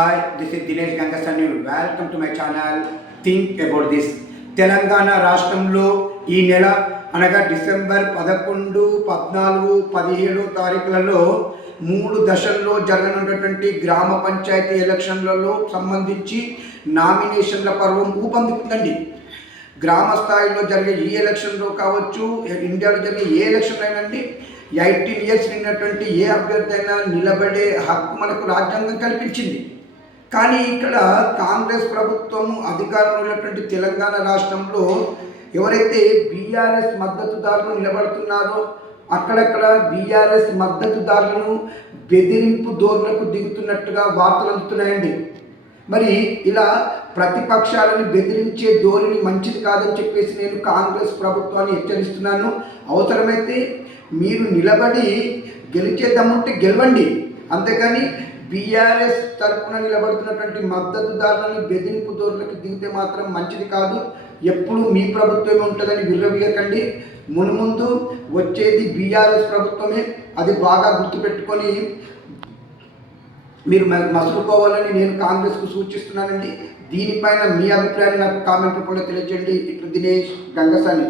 Hi, this is Dinesh Gangasani. Welcome to my channel. Think about this. Telangana రాష్ట్రంలో ఈ నెల అనగా డిసెంబర్ 11, 14, 17 తారీఖులలో 3 దశల్లో జరగనున్నటువంటి గ్రామ పంచాయతీ ఎలక్షన్లలో సంబంధించి నామినేషన్ల పర్వం ఊపందుకుందండి. గ్రామ స్థాయిలో జరిగే ఈ ఎలక్షన్లో కావచ్చు, ఇండియాలో జరిగే ఏ ఎలక్షన్ అయినండి 18 ఇయర్స్ నిన్నటువంటి ఏ అభ్యర్థి అయినా నిలబడే హక్కు మనకు రాజ్యాంగం కల్పించింది. కానీ ఇక్కడ కాంగ్రెస్ ప్రభుత్వం అధికారంలో ఉన్నటువంటి తెలంగాణ రాష్ట్రంలో ఎవరైతే బీఆర్ఎస్ మద్దతుదారులు నిలబడుతున్నారో అక్కడక్కడ బీఆర్ఎస్ మద్దతుదారులను బెదిరింపు ధోరణులకు దిగుతున్నట్టుగా వార్తలు అందుతున్నాయండి. మరి ఇలా ప్రతిపక్షాలను బెదిరించే ధోరణి మంచిది కాదని చెప్పేసి నేను కాంగ్రెస్ ప్రభుత్వాన్ని హెచ్చరిస్తున్నాను. అవసరమైతే మీరు నిలబడి గెలిచే దమ్ముంటే గెలవండి, అంతేగాని బీఆర్ఎస్ తరఫున నిలబడుతున్నటువంటి మద్దతుదారులను బెదిరింపు ధోరణులకు దిగితే మాత్రం మంచిది కాదు. ఎప్పుడు మీ ప్రభుత్వమే ఉంటుందని విర్రవీయకండి. మున్ముందు వచ్చేది బీఆర్ఎస్ ప్రభుత్వమే, అది బాగా గుర్తుపెట్టుకొని మీరు మసులుకోవాలని నేను కాంగ్రెస్కు సూచిస్తున్నానండి. దీనిపైన మీ అభిప్రాయాన్ని నాకు కామెంట్ రూపంలో తెలియజేయండి. ఇట్లు దినేష్ గంగసాని.